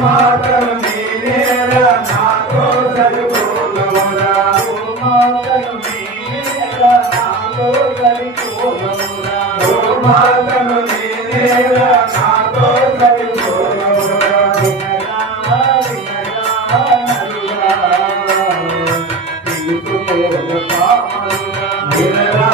మాతను నేనేరా నాతో సరిపోలవురా మాతను నేనేరా నాతో సరిపోలవురా మాతను నేనేరా నాతో సరిపోలవురా వినరా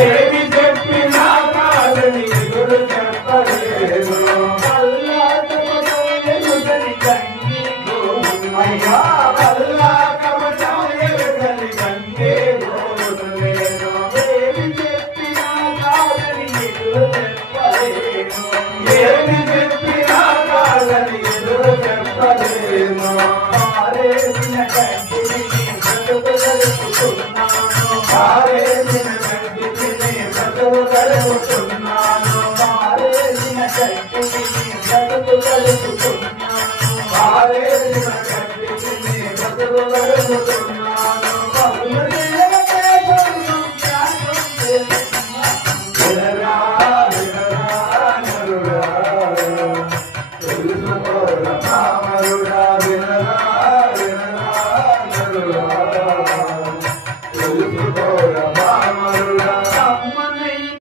ఏమి చెప్పినా కాదని ఎదురు చెప్పలేదు అయ్యా అల్లా కవచం ఎరుగని కంటే గోరులేదు ఏమి చెప్పినా కాదని ఎదురు చెప్పలేదు ఏమి చెప్పినా కాదని ఎదురు చెప్పలేదు మారేసిన కంటిని బ్రతుకు జరుపుతున్నాను మారేసిన గడుపుతున్నాను మారేసిన గడ్డిని బ్రతుకు గడుపుతున్నాను మారేసిన గడ్డిని బ్రతుకు గడుపుతున్నాను బహుళ